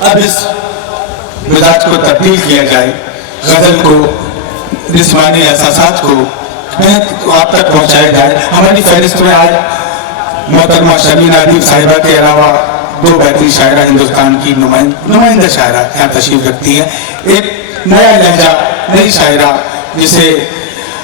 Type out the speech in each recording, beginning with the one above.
اب اس مزاج کو تبدیل کیا جائے، غزل کو، جسمانی احساسات کو آپ تک پہنچایا جائے۔ ہماری فہرست میں آج محترمہ شمیم ادیب صاحبہ کے علاوہ 2 بہترین شاعرہ ہندوستان کی نمائندہ شاعرہ یہاں تشریف رکھتی ہیں۔ ایک نیا لہجہ، نئی شاعرہ جسے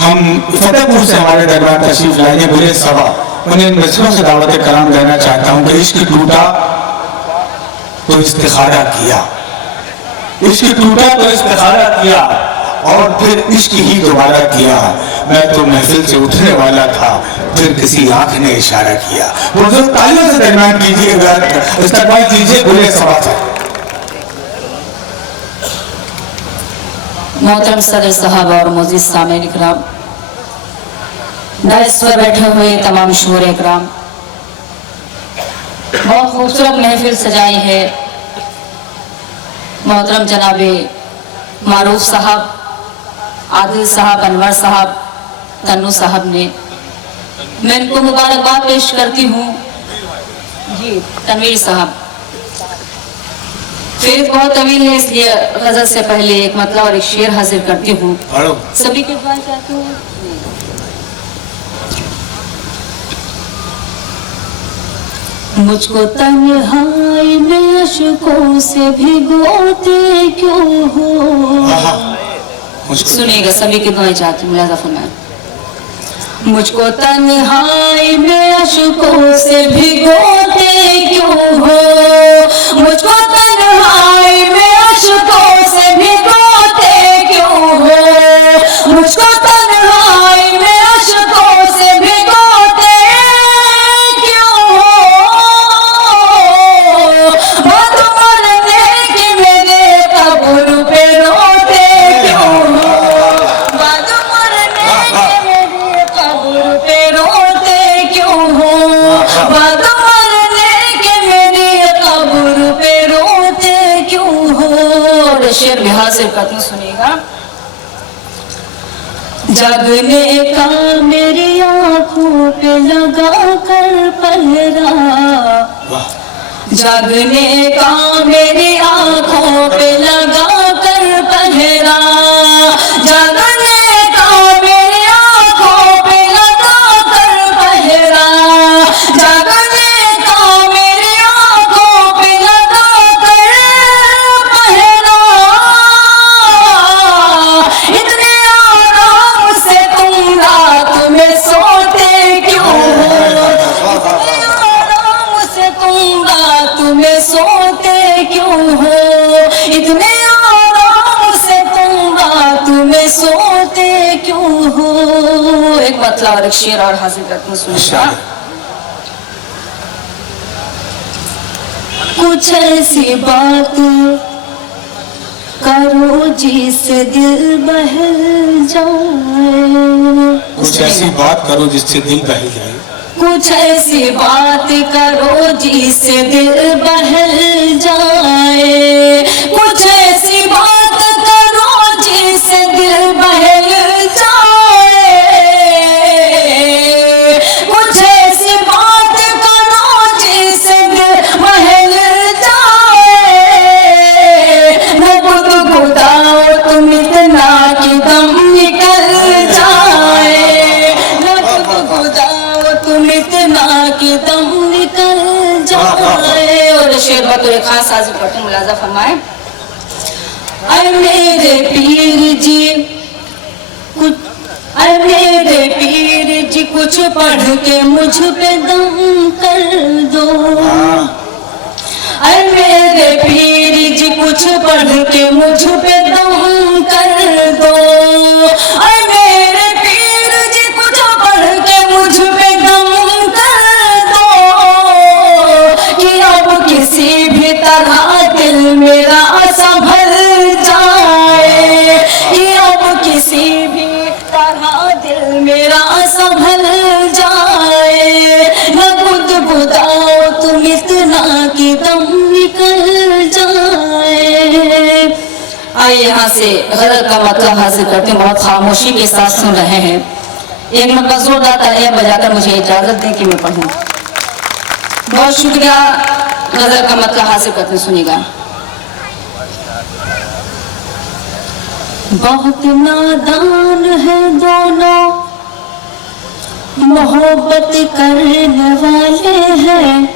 ہم فتح پور سے ہمارے درمیان تشریف لائیں گے، برے صبا، انہیں نسلوں سے دعوت کرام دینا چاہتا ہوں کہ عشق ٹوٹا تو استخارہ کیا، عشق ٹوٹا تو استخارہ کیا اور پھر عشق ہی دوبارہ کیا، میں تو محفل سے اٹھنے والا تھا پھر کسی آنکھ نے اشارہ کیا۔ حضور تالیوں سے درمیان کیجیے گا، استقبال کیجیے برے صبا سے۔ محترم صدر صاحب اور معزز سامعین اکرام، ڈائس پر بیٹھے ہوئے تمام شعراء اکرام، بہت خوبصورت محفل سجائی ہے محترم جناب معروف صاحب، عادل صاحب، انور صاحب، تنو صاحب نے۔ میں ان کو مبارکباد پیش کرتی ہوں۔ جی تنویر صاحب، فیض بہت طویل ہے اس لیے غزل سے پہلے ایک مطلب اور ایک شعر حاضر کرتی ہوں، سبھی کے دعائیں چاہتی ہوں۔ مجھ کو تنہائی میں اشکوں سے بھگوتے کیوں ہو، سنیے گا، سبھی کی دعائیں چاہتی ہوں، ملاحظہ فرمائیں۔ مجھ کو تنہائی میں اشکوں سے بھگوتے کیوں ہو، مجھ کو تنہائی میں اشکوں سے بھگوتے کیوں ہو، مجھ کو تنہائی میں اشکوں سے بھگوتے کیوں ہو، بات مرنے کی میرے قبر پہ روتے کیوں ہو، بات مرنے کی میرے قبر پہ روتے کیوں ہو، بات مرنے کی میری قبر پہ روتے کیوں ہو۔ اور شعر بھی حاضر کرتی ہوں، سنیے گا۔ جاگنے کا میری آنکھوں پہ لگا کر پہرا، جاگنے کا میری آنکھوں پہ لگا کر پہرا، جاگنے کا میری آنکھوں پہ لگا کر پہرا، جاگنے کا میری آنکھوں پہ لگا کر پہرا، اتنے آرام سے تم رات میں سوتے کیوں ہو، اتنے آرام سے تم رات میں سوتے کیوں ہو، اتنے آرام سے تم رات میں سوتے کیوں ہو۔ ایک مطلب اور ایک شعر اور حاضر کرتی ہوں، سنیے۔ کچھ ایسی بات کرو جس سے دل بہل جائے، کچھ ایسی بات کرو جس سے دل بہل جائے، کچھ ایسی بات کرو جس سے دل بہل جائے، کچھ ایسی بات کرو جس سے دل بہل جائے، کچھ ایسی بات کرو جس سے دل بہل جائے، نہ گدگداؤ تم اتنا کہ دم نکل جائے، نہ گدگداؤ تم اتنا کہ دم نکل جائے۔ اور شعر بطور خاص حاضر کرتے ہیں، ملاحظہ فرمائیں۔ اے میرے پیر جی، اے میرے پیر جی، کچھ پڑھ کے مجھ پہ دم کر دو، اے میرے پیر جی، کچھ پڑھ کے مجھ پہ دم کر دو، اے میرے پیر جی، کچھ پڑھ کے مجھ پہ دم کر دو، کہ اب کسی بھی طرح دل میرا سنبھل جائے، کہ اب کسی بھی طرح دل میرا سنبھل جائے، نہ گدگداؤ تم اتنا کہ دم نکل جائے۔ آئیے یہاں سے غزل کا مطلب حاصل کرتے ہیں، بہت خاموشی کے ساتھ سن رہے ہیں۔ ایک مرتبہ زوردار تالیاں بجا کر مجھے اجازت دیں کہ میں پڑھوں۔ بہت شکریہ۔ غزل کا مطلب حاصل کرتے ہیں، سنیے گا۔ بہت نادان ہے دونوں محبت کرنے والے ہیں،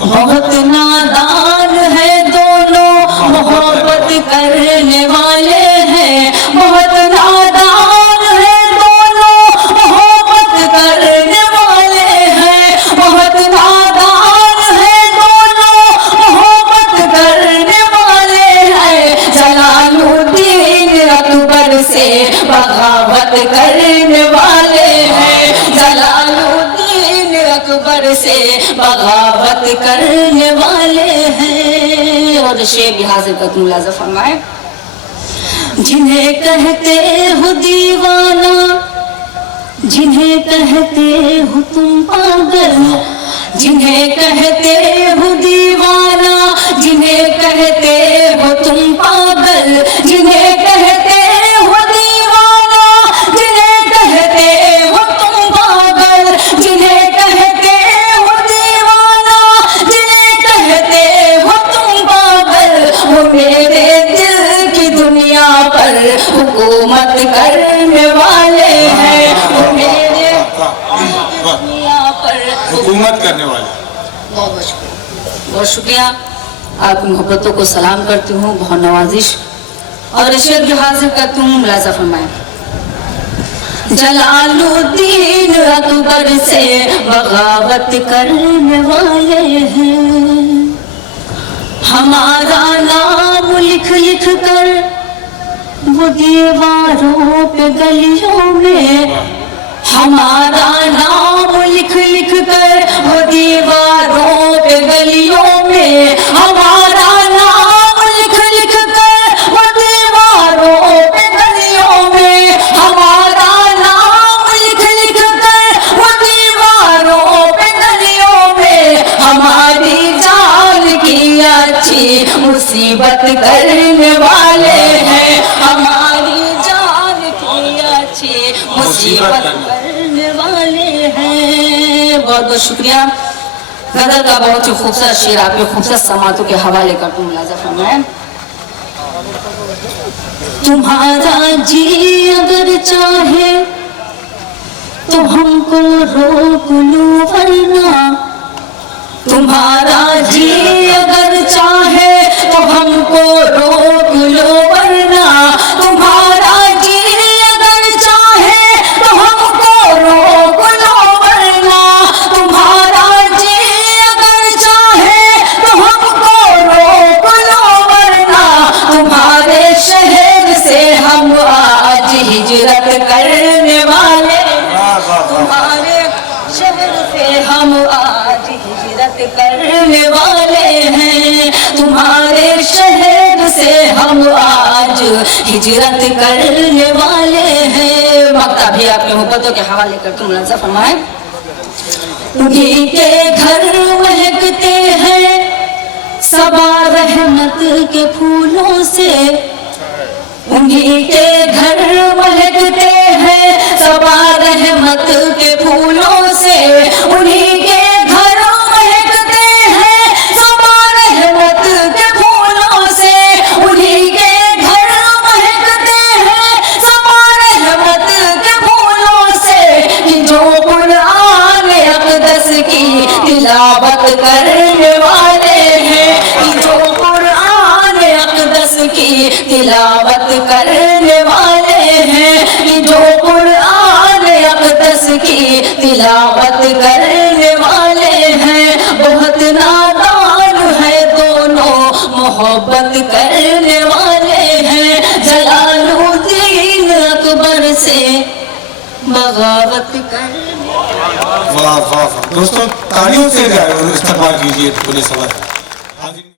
بہت نادان ہے دونوں محبت کرنے والے ہیں، بہت نادان ہے دونوں محبت کرنے والے ہیں، بہت نادان ہے دونوں محبت کرنے والے ہیں، جلال الدین اکبر سے بغاوت کرنے والے ہیں، جلال الدین اکبر سے بغاوت کرنے والے ہیں۔ اور شعر بھی حاضر کرتا ہوں، ملاحظہ فرمائے۔ جنہیں کہتے ہو دیوانہ، جنہیں کہتے ہو تم پاگل، جنہیں کہتے ہو دیوانہ، جنہیں کہتے ہو تم پاگل، جنہیں کہتے ہو دیوانہ، جنہیں کہتے ہو تم پاگل، جنہیں کہتے ہو دیوانہ، جنہیں کہتے ہو تم پاگل، وہ میرے دل کی دنیا پر حکومت کرنے والے ہیں، وہ میرے دنیا پر حکومت کرنے والے۔ بہت بہت شکریہ، بہت شکریہ، آپ کی محبتوں کو سلام کرتی ہوں، بہت نوازش۔ اور اشیاء بھی حاضر کرتی ہوں، ملاحظہ فرمائیں۔ جلال الدین اکبر سے بغاوت کرنے والے ہیں، ہمارا نام لکھ لکھ کر وہ دیواروں پہ گلیوں میں، ہمارا نام لکھ لکھ کر وہ دیواروں پہ گلیوں میں، ہمارا نام لکھ لکھ کر وہ دیواروں پہ گلیوں میں، ہمارا نام لکھ لکھ کر وہ دیواروں پہ گلیوں میں، ہماری جان کی اچھی مصیبت کرنے والے ہیں، ہماری جان کی اچھی مصیبت کرنے والے ہیں۔ بہت بہت شکریہ۔ غزل کا بہت ہی خوبصورت شعر آپ کے خوبصورت سماعتوں کے حوالے کرتا ہوں، ملاحظہ فرمائیں۔ تمہارا جی اگر چاہے تو ہم کو روک لو ورنہ، تمہارا جی اگر چاہے تو ہم کو روک لو ورنہ، تمہارا جی اگر چاہے تو ہم کو روک لو ورنہ، تمہارا جی اگر چاہے تو ہم کو روک لو ورنہ، تمہارے شہر سے ہم آج ہجرت کرنے والے، تمہارے شہر سے ہم آج ہجرت کرنے والے ہیں، تمہارے شہر سے ہم آج ہجرت کرنے والے ہیں۔ مکتب بھی آپ کے محبتوں کے حوالے کرتے ہیں، ملاحظہ فرمائیں۔ انہی کے گھر مہکتے ہیں صبا رحمت کے پھولوں سے، انہی کے گھر مہکتے ہیں صبا رحمت کے پھولوں سے، انہی کے گھر مہکتے ہیں صبا رحمت کے پھولوں سے، انہی کے گھر مہکتے ہیں صبا رحمت کے پھولوں سے، کہ جو قرآن اقدس کی تلاوت کرنے والے ہیں، کہ جو قرآن اقدس کی تلاوت کرنے والے ہیں، کہ جو قرآن اقدس کی تلاوت کرنے والے ہیں، بہت نادان ہے دونوں محبت کرنے والے ہیں، جلال الدین اکبر سے بغاوت کرنے والے ہیں۔ واہ واہ واہ، دوستوں تالیوں سے استقبال کیجیے پولیس سوار۔